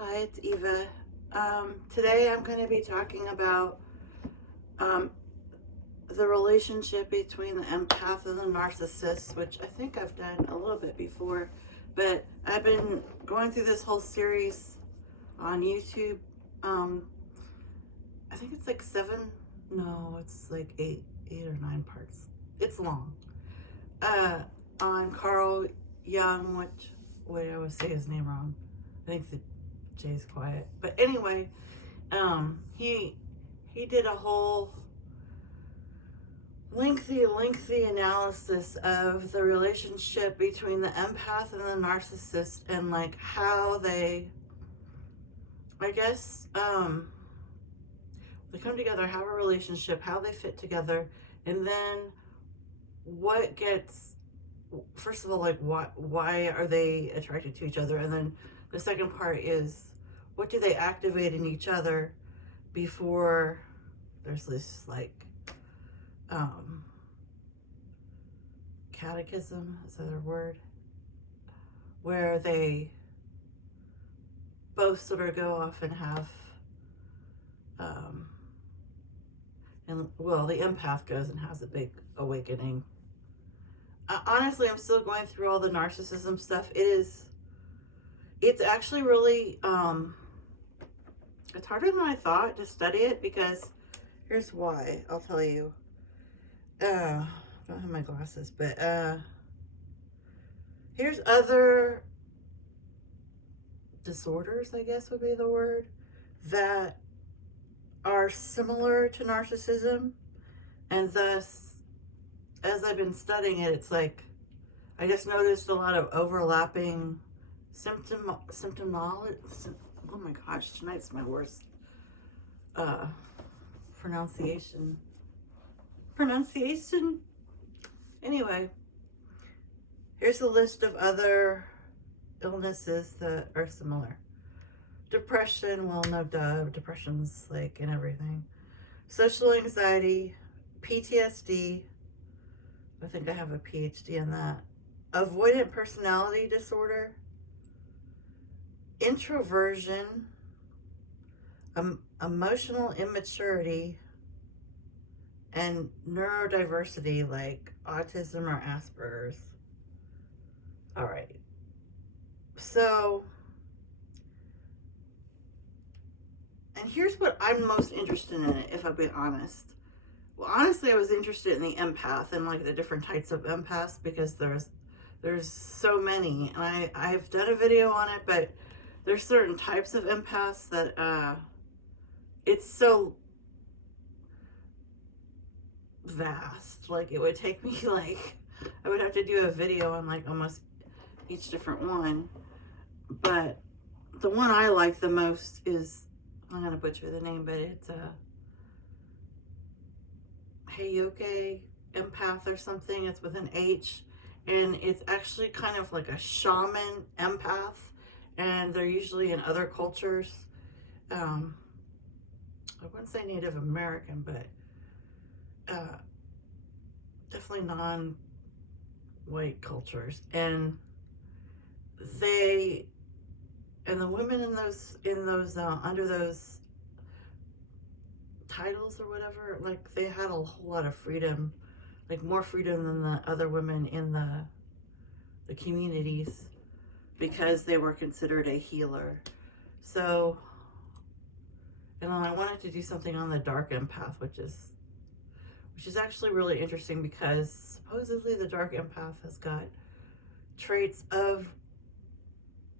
Hi, it's Eva. Today I'm going to be talking about um, the relationship between the empath and the narcissist, which I think I've done a little bit before, but I've been going through this whole series on YouTube. Um, I think it's like it's like eight or nine parts. It's long. Uh, on Carl Jung, wait, I always say his name wrong. I think the J's quiet. But anyway, he did a whole lengthy analysis of the relationship between the empath and the narcissist, and like how they, I guess, they come together, have a relationship, how they fit together, and then what gets, first of all, like why are they attracted to each other, and then the second part is what do they activate in each other before there's this like catechism, is that a word, where they both sort of go off and have the empath goes and has a big awakening. Honestly, I'm still going through all the narcissism stuff. It's actually really it's harder than I thought to study it, because here's why. I'll tell you. I don't have my glasses, but here's other disorders, I guess would be the word, that are similar to narcissism, and thus, as I've been studying it, it's like I just noticed a lot of overlapping symptomology. Oh my gosh, tonight's my worst pronunciation. Anyway, here's a list of other illnesses that are similar. Depression, well, no duh, depression's like in everything. Social anxiety, PTSD, I think I have a PhD in that. Avoidant personality disorder, introversion, emotional immaturity, and neurodiversity like autism or Asperger's. All right. So, and here's what I'm most interested in it, if I'll be honest. Well, honestly, I was interested in the empath and like the different types of empaths, because there's so many, and I've done a video on it, but there's certain types of empaths that it's so vast. Like it would take me like I would have to do a video on like almost each different one. But the one I like the most is, I'm gonna butcher the name, but it's a Heyoke empath or something. It's with an H, and it's actually kind of like a shaman empath, and they're usually in other cultures. I wouldn't say Native American, but definitely non-white cultures, and the women in those under those titles or whatever, like they had a whole lot of freedom, like more freedom than the other women in the communities, because they were considered a healer. So, and then I wanted to do something on the dark empath, which is actually really interesting, because supposedly the dark empath has got traits of,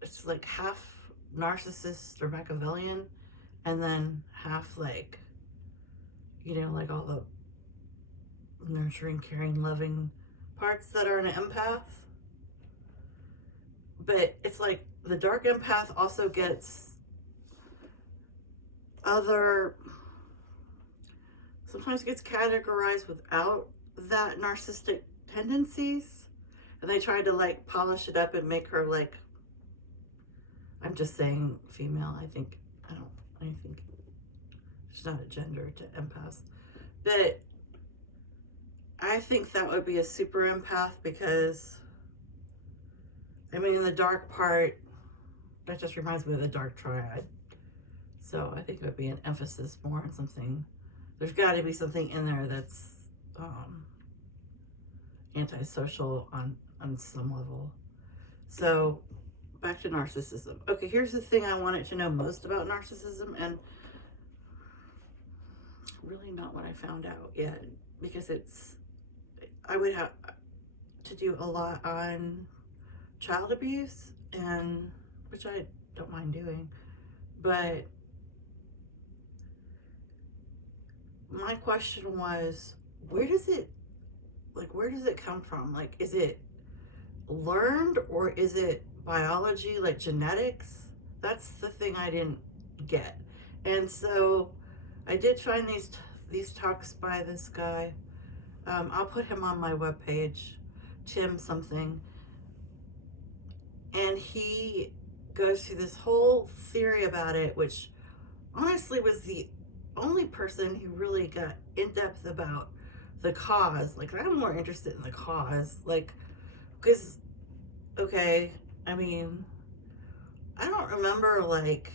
it's like half narcissist or Machiavellian, and then half like, like all the nurturing, caring, loving parts that are an empath. But it's like the dark empath also gets sometimes gets categorized without that narcissistic tendencies, and they try to like polish it up and make her like, I'm just saying female. I think there's not a gender to empaths, but I think that would be a super empath, because I mean, the dark part that just reminds me of the dark triad. So I think it would be an emphasis more on something. There's got to be something in there that's antisocial on some level. So back to narcissism. Okay, here's the thing I wanted to know most about narcissism, and really not what I found out yet, because I would have to do a lot on child abuse, and which I don't mind doing, but my question was, where does it come from? Like, is it learned, or is it biology, like genetics? That's the thing I didn't get. And so I did find these talks by this guy. I'll put him on my webpage, Tim something, and he goes through this whole theory about it, which honestly was the only person who really got in depth about the cause. Like, I'm more interested in the cause, like, because, okay, I mean, I don't remember like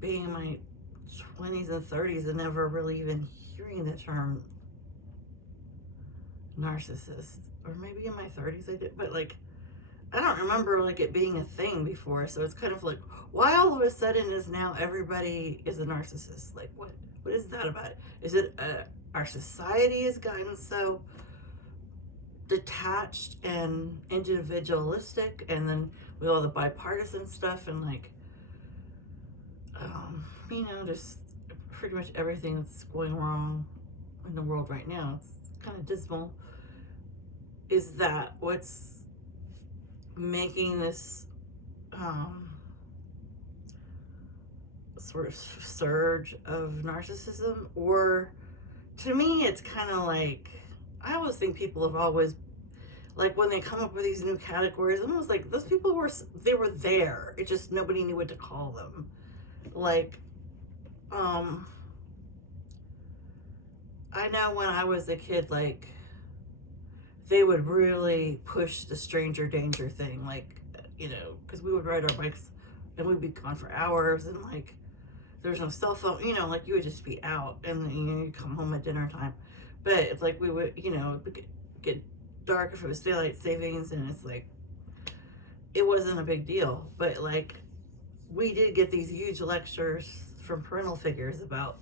being in my 20s and 30s and never really even hearing the term narcissist, or maybe in my 30s I did, but like, I don't remember like it being a thing before. So it's kind of like, why all of a sudden is now everybody is a narcissist? Like, what is that about? Is it our society has gotten so detached and individualistic, and then with all the bipartisan stuff and like just pretty much everything that's going wrong in the world right now, it's kind of dismal. Is that what's making this sort of surge of narcissism? Or to me it's kind of like, I always think people have always, like, when they come up with these new categories, I'm almost like, those people were there, it just nobody knew what to call them. Like, I know when I was a kid, like, they would really push the stranger danger thing, like, because we would ride our bikes and we'd be gone for hours, and like, there's no cell phone, like, you would just be out, and you'd come home at dinner time. But it's like, we would, get dark if it was daylight savings, and it's like, it wasn't a big deal. But like, we did get these huge lectures from parental figures about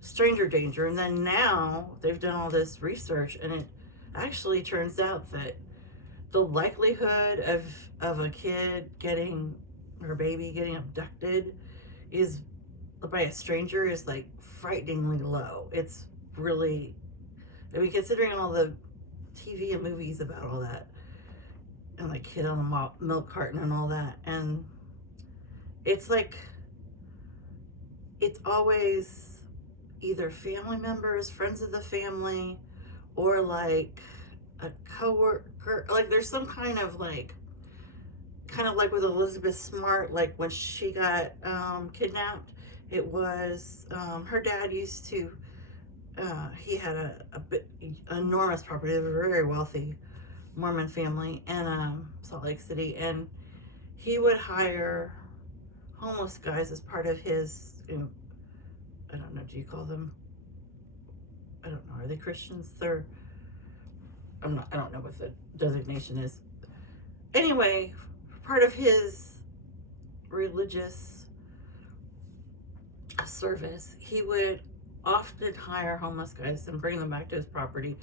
stranger danger, and then now they've done all this research, and it actually turns out that the likelihood of a kid or baby getting abducted is by a stranger is like frighteningly low. It's really, I mean, considering all the TV and movies about all that, and like kid on the milk carton and all that, and it's like, it's always either family members, friends of the family, or like a coworker. Like, there's some kind of like with Elizabeth Smart, like when she got kidnapped, it was her dad used to he had a bit enormous property. They were a very wealthy Mormon family in Salt Lake City, and he would hire homeless guys as part of his, I don't know, do you call them, I don't know, are they Christians? I don't know what the designation is. Anyway, part of his religious service, he would often hire homeless guys and bring them back to his property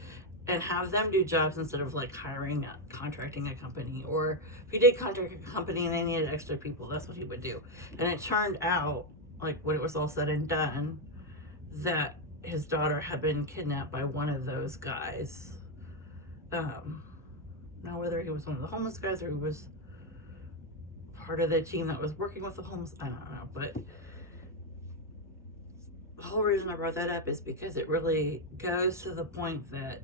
and have them do jobs instead of like contracting a company. Or if he did contract a company and they needed extra people, that's what he would do. And it turned out, like, when it was all said and done, that his daughter had been kidnapped by one of those guys. Now, whether he was one of the homeless guys or he was part of the team that was working with the homeless, I don't know. But the whole reason I brought that up is because it really goes to the point that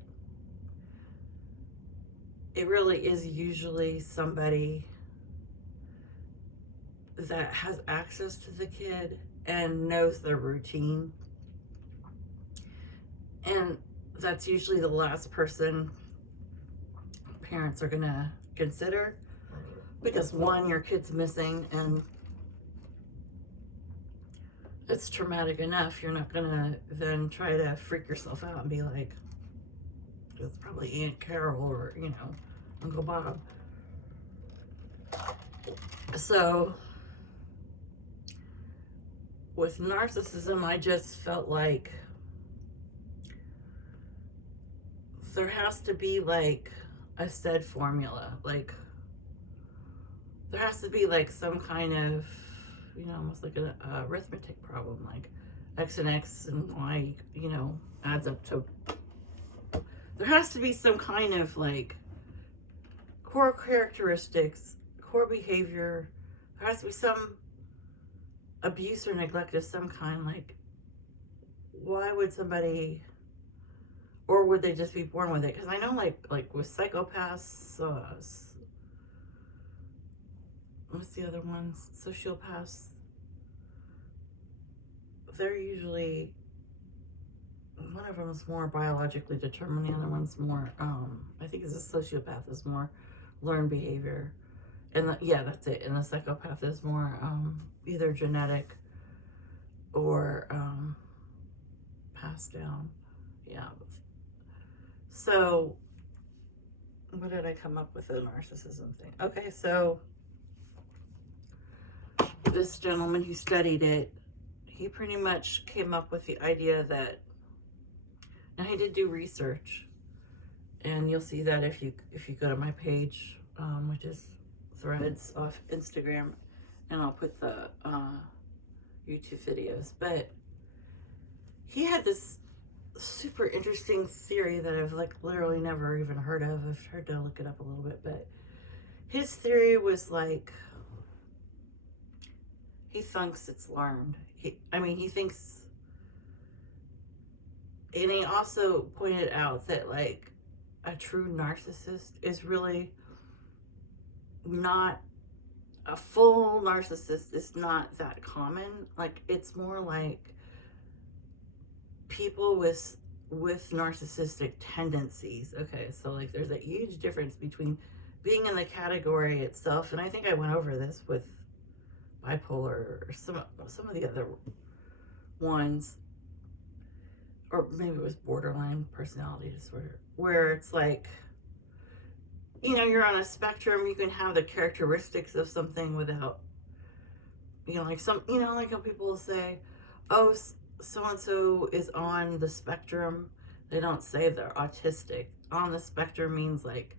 it really is usually somebody that has access to the kid and knows their routine. And that's usually the last person parents are gonna consider. Because one, your kid's missing, and it's traumatic enough. You're not gonna then try to freak yourself out and be like, it's probably Aunt Carol or, Uncle Bob. So with narcissism, I just felt like there has to be like a said formula. Like there has to be like some kind of, almost like an arithmetic problem, like X and X and Y, adds up to. There has to be some kind of like core characteristics, core behavior. There has to be some abuse or neglect of some kind. Like, why would somebody, or would they just be born with it? Because I know, like with psychopaths, what's the other ones? Sociopaths. They're usually, one of them is more biologically determined, the other one's more, I think it's a sociopath is more learned behavior. And that's it. And the psychopath is more either genetic or passed down. Yeah. So, what did I come up with the narcissism thing? Okay, so this gentleman who studied it, he pretty much came up with the idea that, now he did do research, and you'll see that if you go to my page, which is Threads off Instagram, and I'll put the YouTube videos. But he had this super interesting theory that I've like literally never even heard of. I've tried to look it up a little bit, but his theory was like, he thinks it's learned. He thinks, and he also pointed out that like a true narcissist is really not, a full narcissist is not that common. Like, it's more like people with narcissistic tendencies. Okay, so like there's a huge difference between being in the category itself, and I think I went over this with bipolar or some of the other ones, or maybe it was borderline personality disorder, where it's like, you're on a spectrum. You can have the characteristics of something without, like like how people will say, oh, so-and-so is on the spectrum. They don't say they're autistic. On the spectrum means like,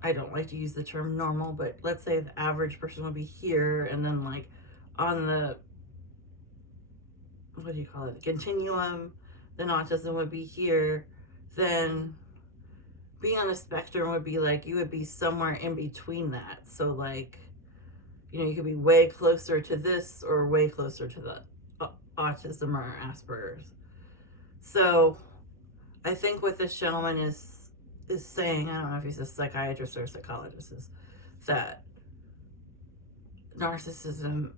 I don't like to use the term normal, but let's say the average person would be here, and then like on the, what do you call it, the continuum, then autism would be here. Then being on the spectrum would be like, you would be somewhere in between that. So like, you could be way closer to this or way closer to the autism or Asperger's. So I think what this gentleman is saying, I don't know if he's a psychiatrist or a psychologist, is that narcissism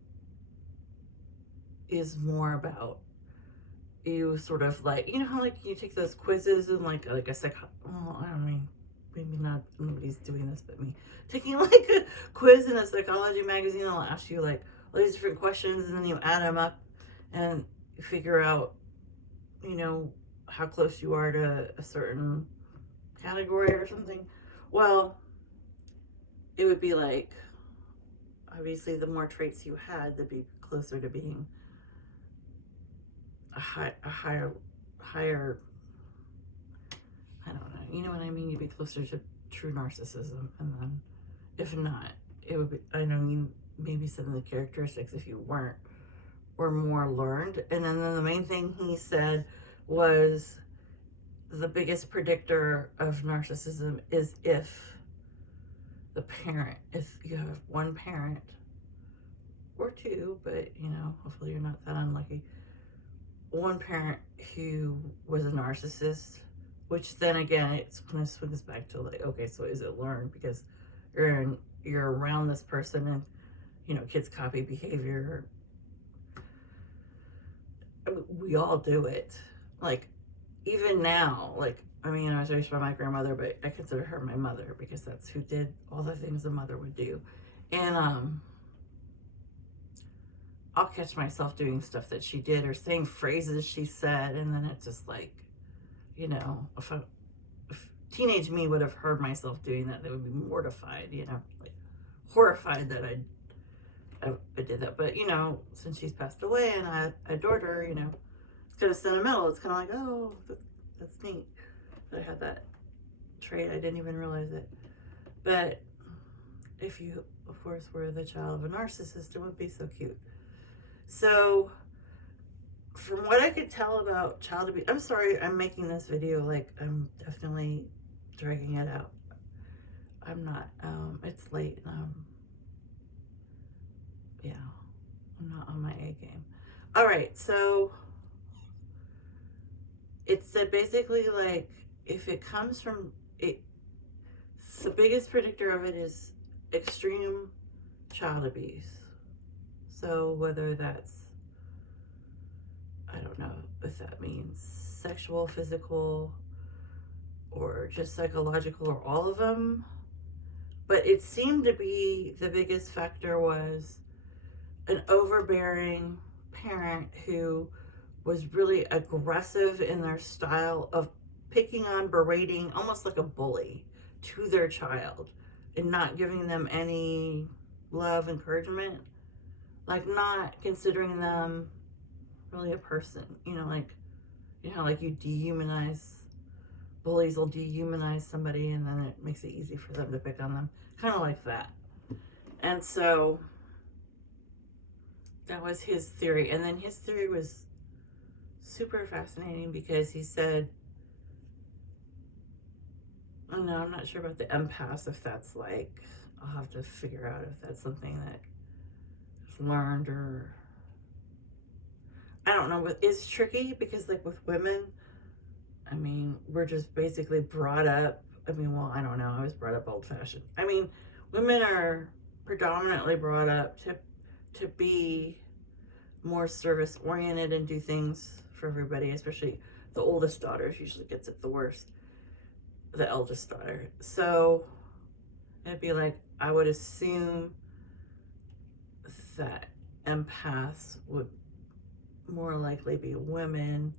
is more about you sort of like, how like you take those quizzes and like a I don't mean, maybe not, nobody's doing this but me, taking like a quiz in a psychology magazine. I'll ask you like all these different questions, and then you add them up and you figure out, how close you are to a certain category or something. Well, it would be like, obviously the more traits you had, to be closer to being a higher, I don't know, you know what I mean? You'd be closer to true narcissism. And then if not, it would be, maybe some of the characteristics, if you weren't, were more learned. And then the main thing he said was, the biggest predictor of narcissism is if you have one parent or two, but hopefully you're not that unlucky, one parent who was a narcissist, which then again, it's going to swing us back to like, okay, so is it learned? Because you're around this person, and kids copy behavior. We all do it. Like, even now, like I mean, I was raised by my grandmother, but I consider her my mother because that's who did all the things a mother would do. And I'll catch myself doing stuff that she did or saying phrases she said, and then it's just like, you know, if teenage me would have heard myself doing that, they would be mortified, you know, like horrified that I did that. But, you know, since she's passed away and I adored her, you know, it's kind of sentimental. It's kind of like, oh, that's neat that I had that trait. I didn't even realize it. But if you, of course, were the child of a narcissist, it would be so cute. So, from what I could tell about child abuse, I'm sorry I'm making this video, like, I'm definitely dragging it out. I'm not, it's late, yeah, I'm not on my A game. All right, so it said basically, like, if it comes from it, the biggest predictor of it is extreme child abuse. So whether that's, I don't know if that means sexual, physical, or just psychological, or all of them, but it seemed to be the biggest factor was an overbearing parent who was really aggressive in their style of picking on, berating, almost like a bully to their child, and not giving them any love, encouragement, like not considering them really a person, you know, like, you know, like you dehumanize, bullies will dehumanize somebody and then it makes it easy for them to pick on them, kind of like that. And so that was his theory. And then his theory was super fascinating because he said, oh no, I'm not sure about the empath, if that's like, I'll have to figure out if that's something that is learned or, I don't know, but it's tricky because like with women, I mean, we're just basically brought up, I mean, well, I don't know, I was brought up old-fashioned. I mean, women are predominantly brought up to be more service-oriented and do things for everybody, especially the oldest daughter usually gets it the worst, the eldest daughter. So it'd be like, I would assume that empaths would more likely be women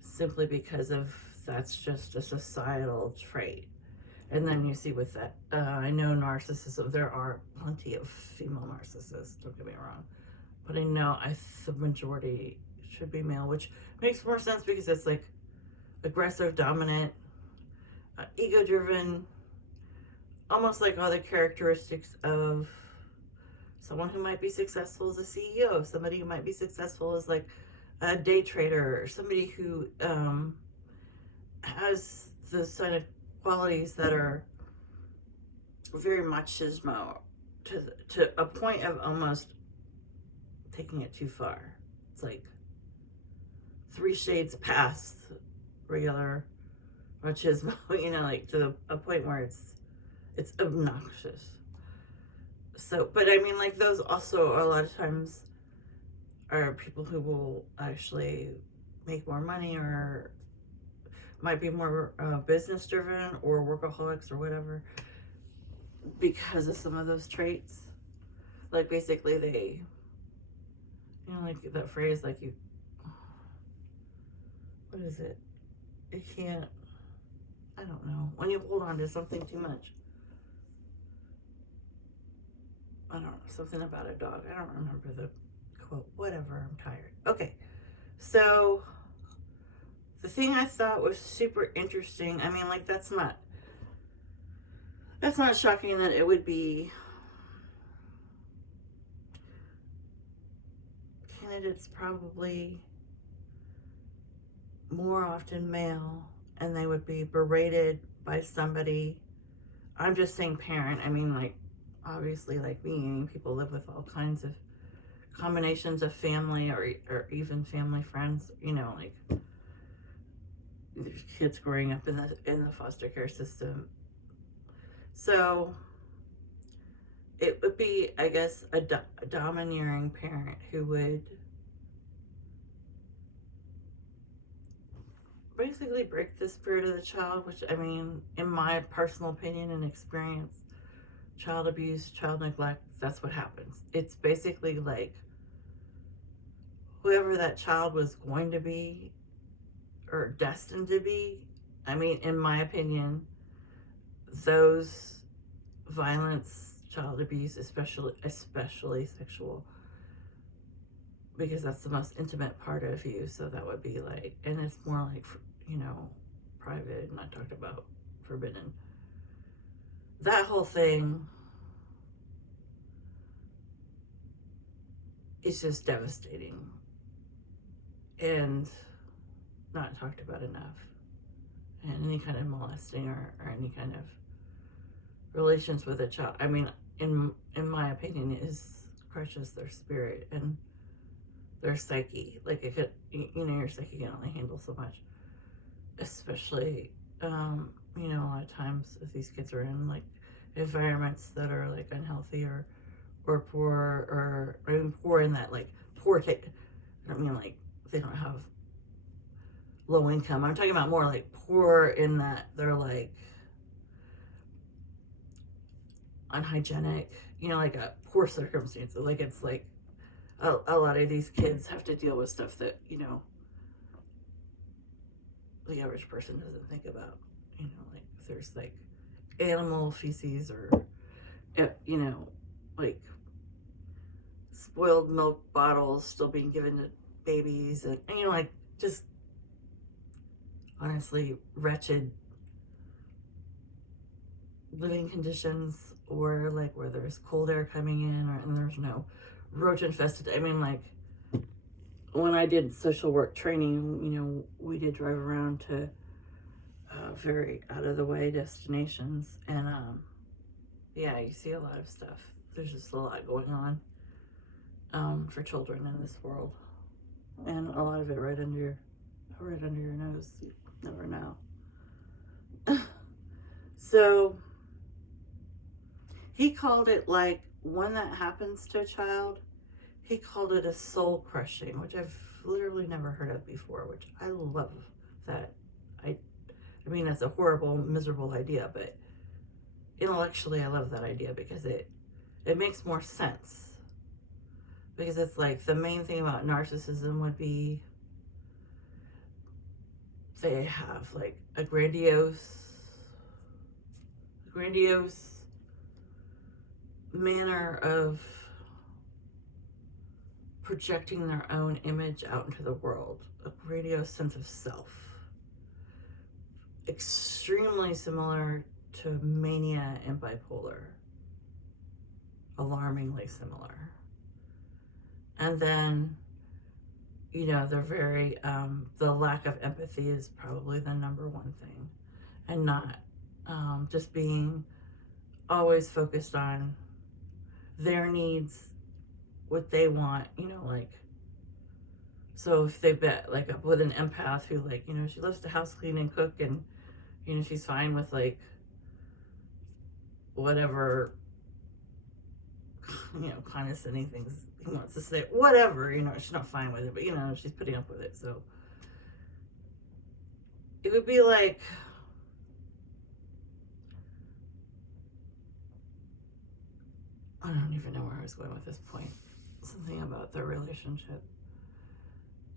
simply because of that's just a societal trait. And then you see with that, I know narcissism, there are plenty of female narcissists, don't get me wrong, but I know the majority should be male, which makes more sense because it's like aggressive, dominant, ego-driven, almost like all the characteristics of someone who might be successful as a CEO, somebody who might be successful as like a day trader, or somebody who has the sort of qualities that are very machismo to a point of almost taking it too far. It's like 3 shades past regular machismo, you know, like to a point where it's obnoxious. So, but I mean, like those also a lot of times are people who will actually make more money or might be more business driven or workaholics or whatever because of some of those traits. Like basically they, you know, like that phrase, like you, what is it? You can't, I don't know, when you hold on to something too much. I don't know, something about a dog. I don't remember the quote. Whatever, I'm tired. Okay, so the thing I thought was super interesting, I mean, like, that's not shocking that it would be candidates probably more often male, and they would be berated by somebody. I'm just saying parent. I mean, like, obviously, like me, people live with all kinds of combinations of family or even family friends, you know, like there's kids growing up in the foster care system. So it would be, I guess, a domineering parent who would basically break the spirit of the child, which, I mean, in my personal opinion and experience, child abuse, child neglect, that's what happens. It's basically like whoever that child was going to be or destined to be. I mean, in my opinion, those violence, child abuse, especially sexual, because that's the most intimate part of you. So that would be like, and it's more like, you know, private, not talked about, forbidden. That whole thing is just devastating and not talked about enough. And any kind of molesting or any kind of relations with a child, I mean, in my opinion, crushes their spirit and their psyche. Like, it could, you know, your psyche can only handle so much, especially, you know, a lot of times if these kids are in like environments that are like unhealthy or poor, or I mean poor in that like poor take. I don't mean like they don't have low income. I'm talking about more like poor in that they're like unhygienic, you know, like a poor circumstances. Like, it's like a lot of these kids have to deal with stuff that, you know, the average person doesn't think about. You know, like there's like animal feces or, you know, like spoiled milk bottles still being given to babies, and you know, like just honestly wretched living conditions, or like where there's cold air coming in, and there's no roach infested. I mean, like when I did social work training, you know, we did drive around to very out of the way destinations, and yeah, you see a lot of stuff. There's just a lot going on for children in this world, and a lot of it right under your nose. You never know. So he called it, like, when that happens to a child, he called it a soul crushing, which I've literally never heard of before, which I love that. I mean, that's a horrible, miserable idea, but intellectually I love that idea because it makes more sense. Because it's like the main thing about narcissism would be they have like a grandiose manner of projecting their own image out into the world, a grandiose sense of self. Extremely similar to mania and bipolar. Alarmingly similar. And then, you know, they're very, the lack of empathy is probably the number one thing. And not just being always focused on their needs, what they want, you know, like, so if they bet like up with an empath who, like, you know, she loves to house clean and cook, and, you know, she's fine with like whatever, you know, condescending things he wants to say, whatever, you know, she's not fine with it, but, you know, she's putting up with it. So it would be like, I don't even know where I was going with this point. Something about their relationship.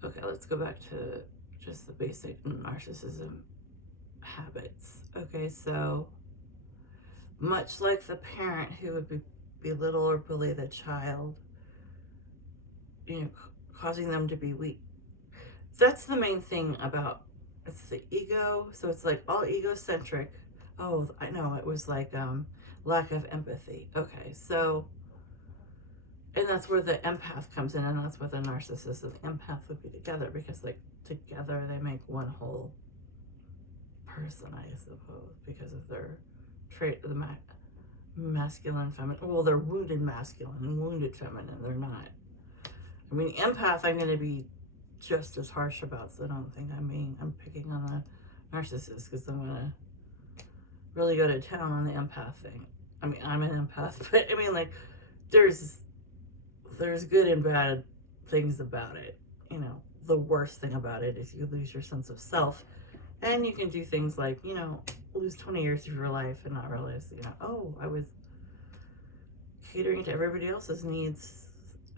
Okay, let's go back to just the basic narcissism habits. Okay, so much like the parent who would belittle or bully the child, you know, causing them to be weak. That's the main thing about, it's the ego. So it's like all egocentric. Oh, I know, it was like lack of empathy. Okay, so, and that's where the empath comes in, and that's where the narcissist and the empath would be together, because like together they make one whole person, I suppose, because of their trait of the masculine, feminine. Well, they're wounded masculine and wounded feminine. They're not. I mean, empath I'm going to be just as harsh about, so I don't think I'm picking on the narcissist, because I'm going to really go to town on the empath thing. I mean, I'm an empath, but I mean, like, there's good and bad things about it. You know, the worst thing about it is you lose your sense of self, And you can do things like, you know, lose 20 years of your life and not realize, you know, oh, I was catering to everybody else's needs.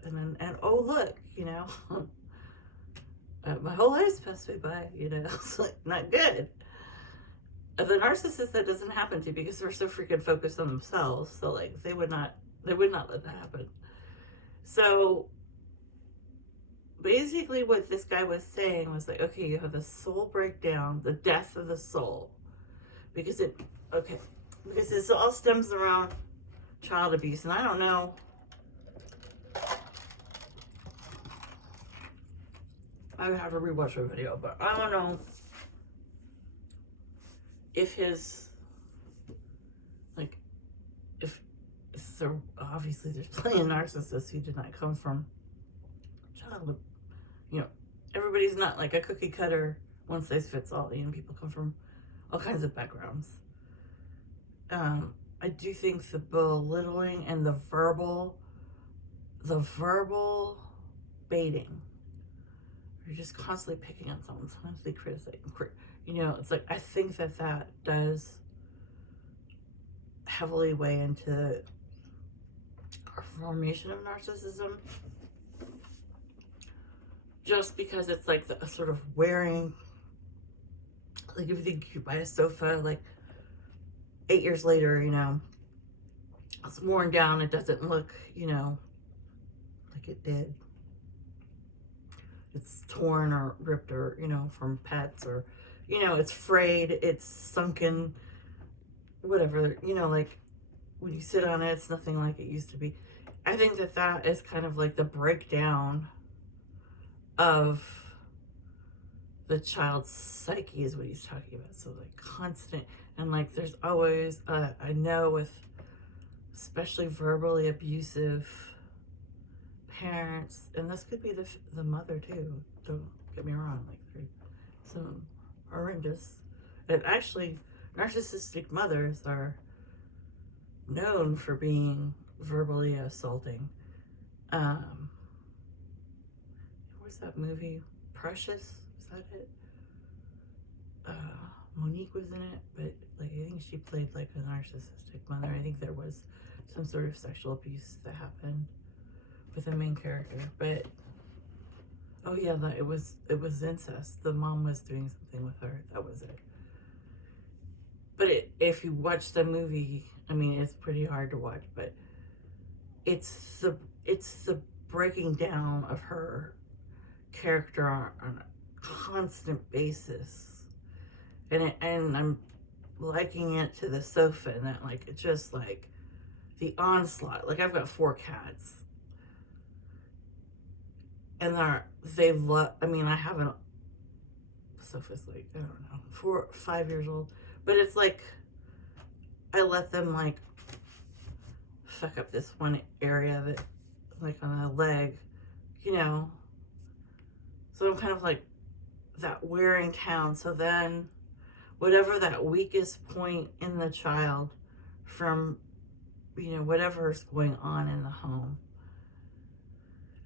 And oh, look, you know, my whole life's passed me by, you know, it's like not good. The narcissist, that doesn't happen to, because they're so freaking focused on themselves. So like they would not let that happen. So basically what this guy was saying was like, okay, you have the soul breakdown, the death of the soul, because this all stems around child abuse. And I don't know, I would have to rewatch the video, but I don't know if his, like, if there, obviously there's plenty of narcissists who did not come from childhood, you know, everybody's not like a cookie cutter, one size fits all, you know, people come from all kinds of backgrounds. I do think the belittling and the verbal baiting, you're just constantly picking on someone, constantly criticizing, you know, it's like, I think that does heavily weigh into our formation of narcissism, just because it's like the sort of wearing, like if you think you buy a sofa, like 8 years later, you know, it's worn down, it doesn't look, you know, like it did. It's torn or ripped, or, you know, from pets, or, you know, it's frayed, it's sunken, whatever, you know, like when you sit on it, it's nothing like it used to be. I think that is kind of like the breakdown of the child's psyche is what he's talking about. So like constant, and like there's always, I know with especially verbally abusive parents, and this could be the mother too, don't get me wrong, like there's some horrendous, and actually narcissistic mothers are known for being verbally assaulting. What's that movie, Precious, is that it? Monique was in it, but like I think she played like a narcissistic mother. I think there was some sort of sexual abuse that happened with the main character, but oh yeah, it was incest. The mom was doing something with her. That was it. But if you watch the movie, I mean, it's pretty hard to watch, but it's the breaking down of her character on a constant basis, and I'm liking it to the sofa, and that like it's just like the onslaught. Like I've got 4 cats, and they love. I mean, I haven't. The sofa's like, I don't know, 4 or 5 years old, but it's like I let them like fuck up this one area that, like on a leg, you know. So I'm kind of like that wearing down. So then whatever that weakest point in the child from, you know, whatever's going on in the home,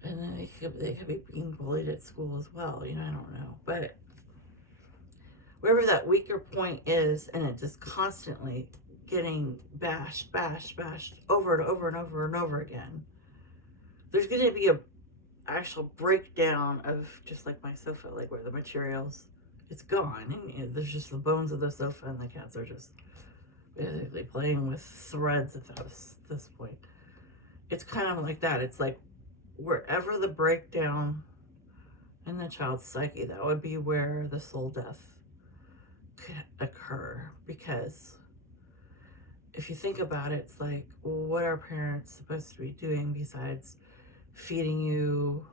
and then they could be being bullied at school as well, you know, I don't know, but wherever that weaker point is, and it just constantly getting bashed over and over and over and over again, there's going to be a actual breakdown of, just like my sofa, like where the materials, it's gone, and you know, there's just the bones of the sofa, and the cats are just basically playing with threads at this point. It's kind of like that. It's like wherever the breakdown in the child's psyche, that would be where the soul death could occur. Because if you think about it, it's like, well, what are parents supposed to be doing besides feeding you,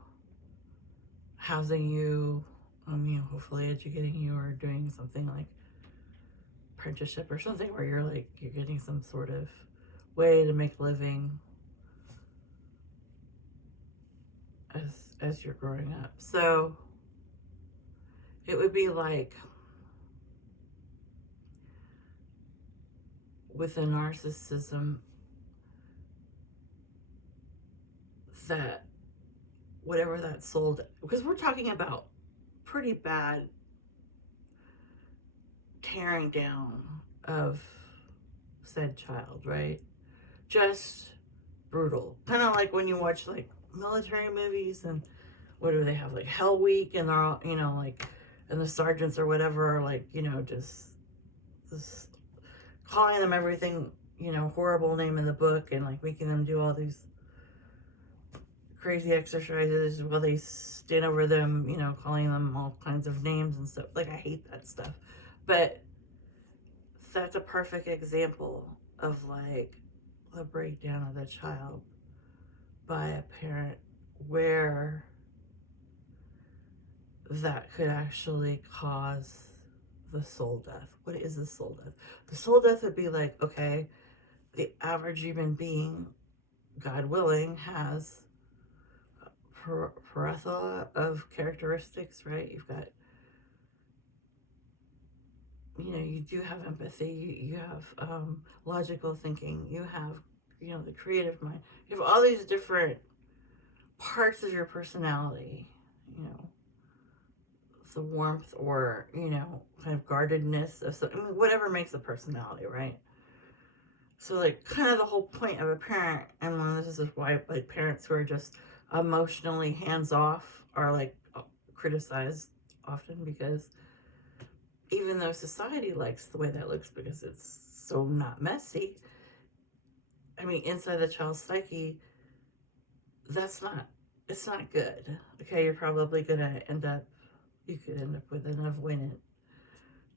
housing you, you know, hopefully educating you, or doing something like apprenticeship or something where you're getting some sort of way to make a living as you're growing up. So it would be like with a narcissism, that whatever that soul, because we're talking about pretty bad tearing down of said child, right? Just brutal. Kind of like when you watch like military movies, and what do they have, like Hell Week, and they're all, like, and the sergeants or whatever are like, just calling them everything, horrible name in the book, and like making them do all these crazy exercises while they stand over them, calling them all kinds of names and stuff. Like, I hate that stuff. But that's a perfect example of like the breakdown of the child by a parent, where that could actually cause the soul death. What is the soul death? The soul death would be like, okay, the average human being, God willing, has a plethora of characteristics, right? You've got, you do have empathy, you have logical thinking, you have, the creative mind. You have all these different parts of your personality, the warmth or, kind of guardedness of something, whatever makes a personality, right? So, like, kind of the whole point of a parent, and this is why, like, parents who are just emotionally hands-off are, like, criticized often, because even though society likes the way that looks because it's so not messy, I mean, inside the child's psyche, it's not good. Okay, you're probably gonna you could end up with an avoidant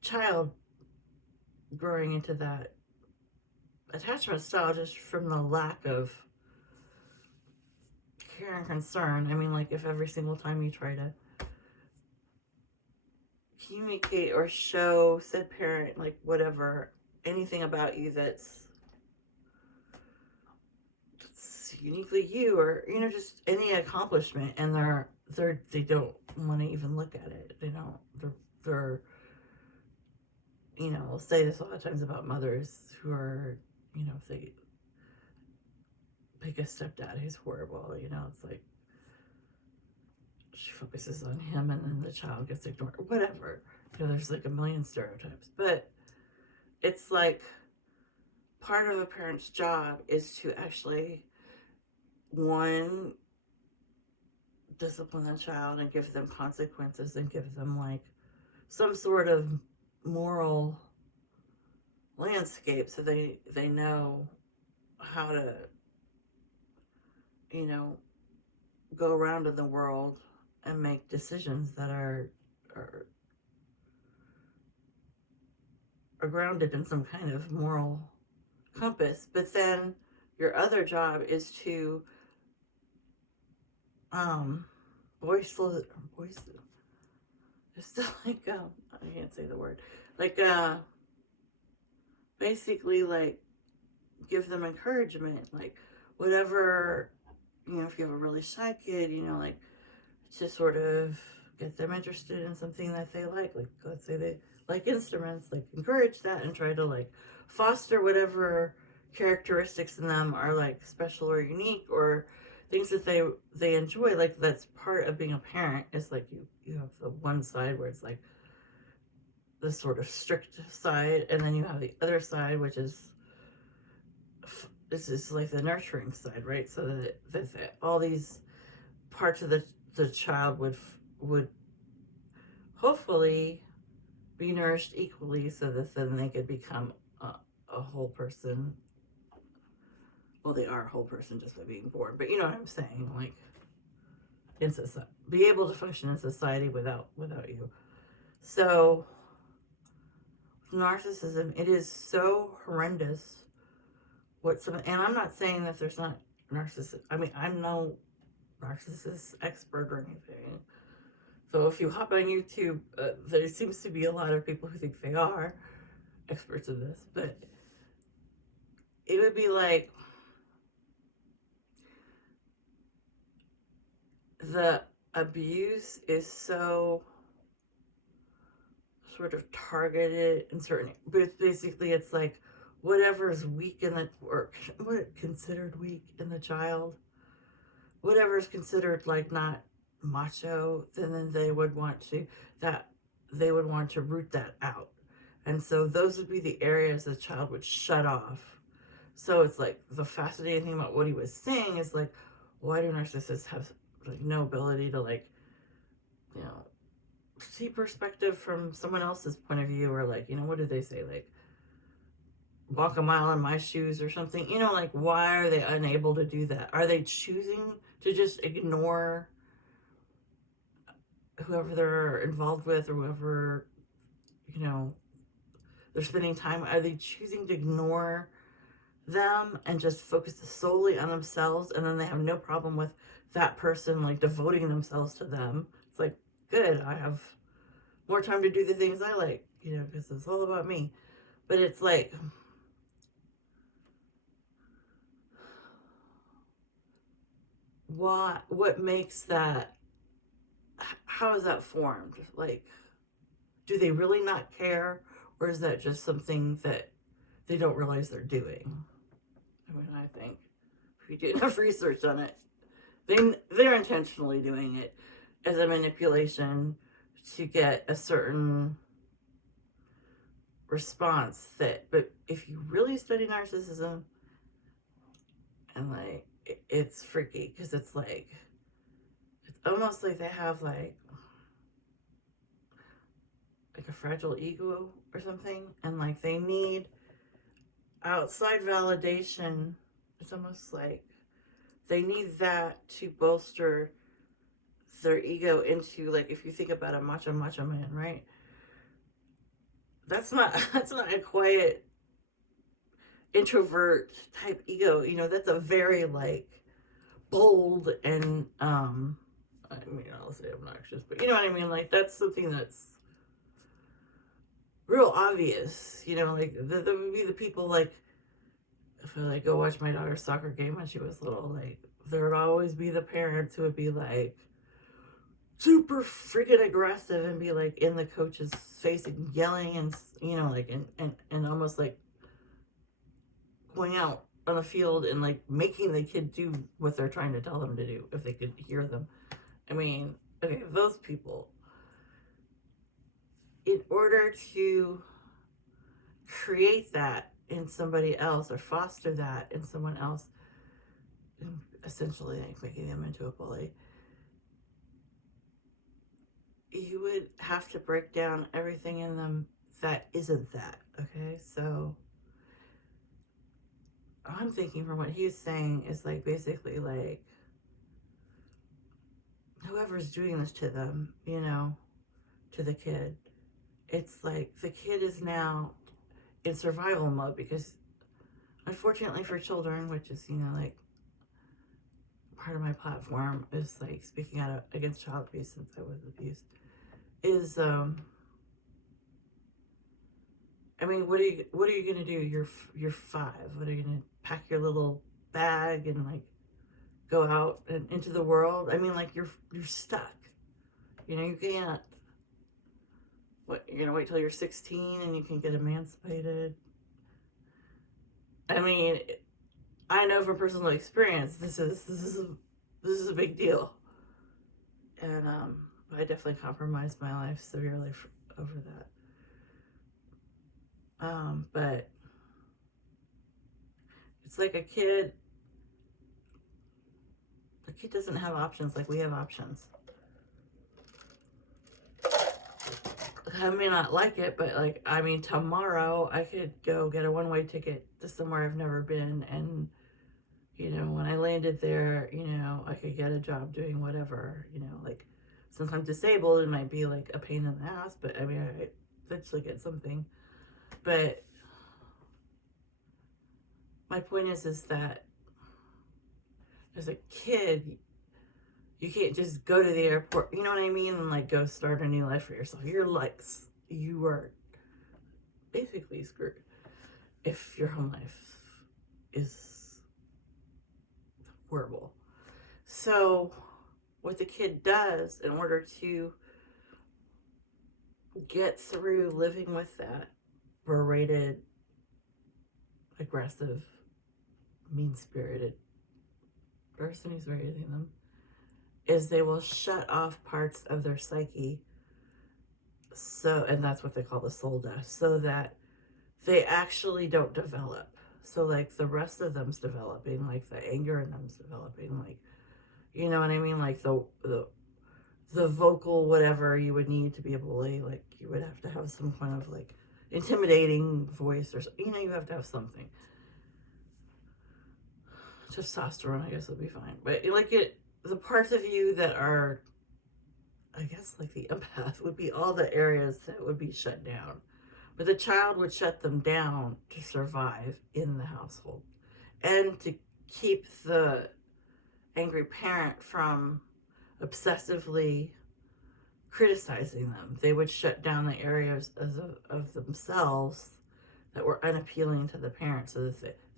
child growing into that attachment style just from the lack of care and concern. I mean, like, if every single time you try to communicate or show said parent, like, whatever, anything about you that's uniquely you, or, just any accomplishment, and they don't want to even look at it. They don't, they're I'll say this a lot of times about mothers who are, if they pick a stepdad who's horrible, it's like she focuses on him and then the child gets ignored, or whatever. There's like a million stereotypes. But it's like part of a parent's job is to actually, one, discipline the child and give them consequences and give them like some sort of moral landscape, so they know how to go around in the world and make decisions that are grounded in some kind of moral compass. But then your other job is to just like I can't say the word, like basically like give them encouragement, like whatever, if you have a really shy kid, like to sort of get them interested in something that they like let's say they like instruments, like encourage that and try to like foster whatever characteristics in them are like special or unique, or things that they enjoy. Like, that's part of being a parent, is like you have the one side where it's like the sort of strict side, and then you have the other side, which is this is like the nurturing side, right? So that all these parts of the child would hopefully be nourished equally, so that then they could become a whole person. Well, they are a whole person just by being born, but you know what I'm saying, like, in society, be able to function in society without you. So narcissism, it is so horrendous. And I'm not saying that there's not narcissists. I mean, I'm no narcissist expert or anything. So if you hop on YouTube, there seems to be a lot of people who think they are experts in this, but it would be like the abuse is so sort of targeted in certain, but it's basically, it's like whatever is weak in the, or what considered weak in the child, whatever is considered like not macho, then they would want to root that out. And so those would be the areas the child would shut off. So it's like the fascinating thing about what he was saying is like, why do narcissists have like no ability to like, you know, see perspective from someone else's point of view, or like, you know, what did they say? Like, walk a mile in my shoes or something. You know, like, why are they unable to do that? Are they choosing to just ignore whoever they're involved with, or whoever, you know, they're spending time? Are they choosing to ignore them and just focus solely on themselves, and then they have no problem with that person like devoting themselves to them? It's like, good, I have more time to do the things I like, you know, because it's all about me. But it's like, what makes that, how is that formed? Like, do they really not care, or is that just something that they don't realize they're doing? I mean, I think if you do enough research on it, they're intentionally doing it as a manipulation to get a certain response. But if you really study narcissism, and like, it's freaky, because it's like, it's almost like they have like a fragile ego or something, and like they need outside validation. It's almost like they need that to bolster their ego into, like, if you think about a macho man, right? That's not that's not a quiet introvert type ego. You know, that's a very like bold and I mean, I'll say obnoxious, but you know what I mean? Like, that's something that's real obvious. You know, like there would be the people like, if I like go watch my daughter's soccer game when she was little, like there would always be the parents who would be like super freaking aggressive and be like in the coach's face and yelling, and you know, like, and almost like going out on the field and like making the kid do what they're trying to tell them to do if they could hear them. I mean, okay, those people, in order to create that in somebody else or foster that in someone else, essentially like making them into a bully, you would have to break down everything in them that isn't that. Okay, so I'm thinking from what he's saying is like, basically like, whoever's doing this to them, you know, to the kid, it's like the kid is now in survival mode, because unfortunately for children, which is, you know, like part of my platform is like speaking out against child abuse, since I was abused, is I mean, what are you gonna do? You're 5. What are you gonna pack your little bag and like go out and into the world? I mean, like, you're stuck. You know, you can't. What, you're gonna wait till you're 16 and you can get emancipated? I mean, I know from personal experience, this is a big deal, and I definitely compromised my life severely over that. But it's like a kid. The kid doesn't have options like we have options. I may not like it, but like, I mean, tomorrow I could go get a one-way ticket to somewhere I've never been, and you know, when I landed there, you know, I could get a job doing whatever, you know, like, since I'm disabled, it might be like a pain in the ass, but I mean, I eventually get something. But my point is that as a kid, you can't just go to the airport, you know what I mean, and like go start a new life for yourself. You're like, you are basically screwed if your home life is horrible. So what the kid does in order to get through living with that berated, aggressive, mean-spirited person who's raising them, is they will shut off parts of their psyche So, and that's what they call the soul death, so that they actually don't develop. So like the rest of them's developing, like the anger in them's developing, like, you know what I mean? Like the vocal whatever you would need to be able to, like, you would have to have some kind of like intimidating voice or, you know, you have to have something. Testosterone, I guess, would be fine. But like the parts of you that are, I guess, like the empath would be all the areas that would be shut down. But the child would shut them down to survive in the household and to keep the angry parent from obsessively criticizing them. They would shut down the areas of themselves that were unappealing to the parent, so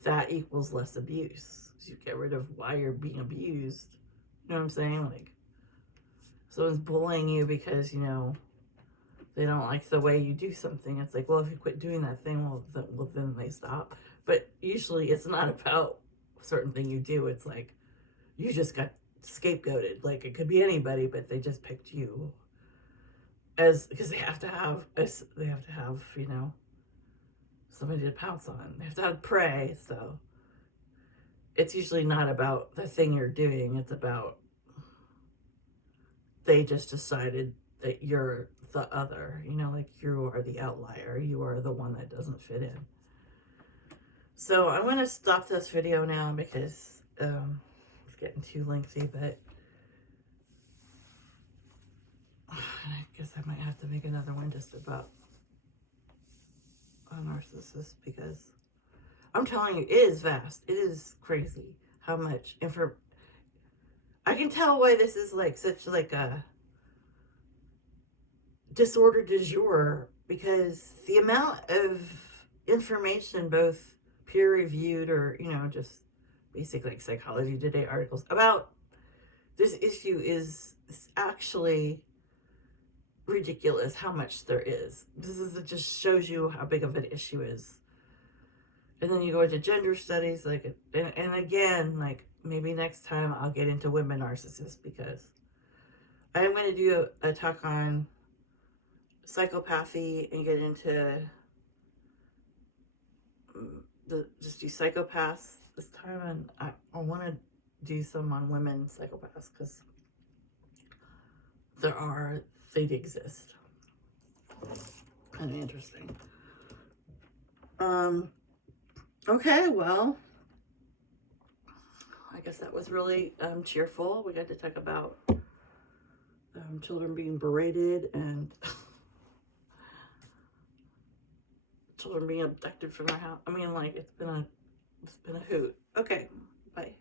that equals less abuse. So you get rid of why you're being abused. You know what I'm saying? Like, someone's bullying you because, you know, they don't like the way you do something. It's like, well, if you quit doing that thing, well, then they stop. But usually it's not about a certain thing you do. It's like, you just got scapegoated. Like, it could be anybody, but they just picked you because they have to have, you know, somebody to pounce on. They have to have prey. So it's usually not about the thing you're doing. It's about, they just decided that you're the other, you know, like you are the outlier. You are the one that doesn't fit in. So I'm going to stop this video now because it's getting too lengthy, but I guess I might have to make another one just about a narcissist, because I'm telling you, it is vast. It is crazy how much I can tell why this is like such like a disorder du jour, because the amount of information, both peer-reviewed or, you know, just basic like Psychology Today articles about this issue is actually ridiculous how much there is. It just shows you how big of an issue is. And then you go into gender studies, like, and again, like, maybe next time I'll get into women narcissists, because I'm going to do a talk on psychopathy and get into just do psychopaths this time, and I want to do some on women psychopaths, because they exist. Kind of interesting. Okay, well, I guess that was really cheerful. We got to talk about children being berated and children being abducted from their house. I mean, like, it's been a hoot. Okay, bye.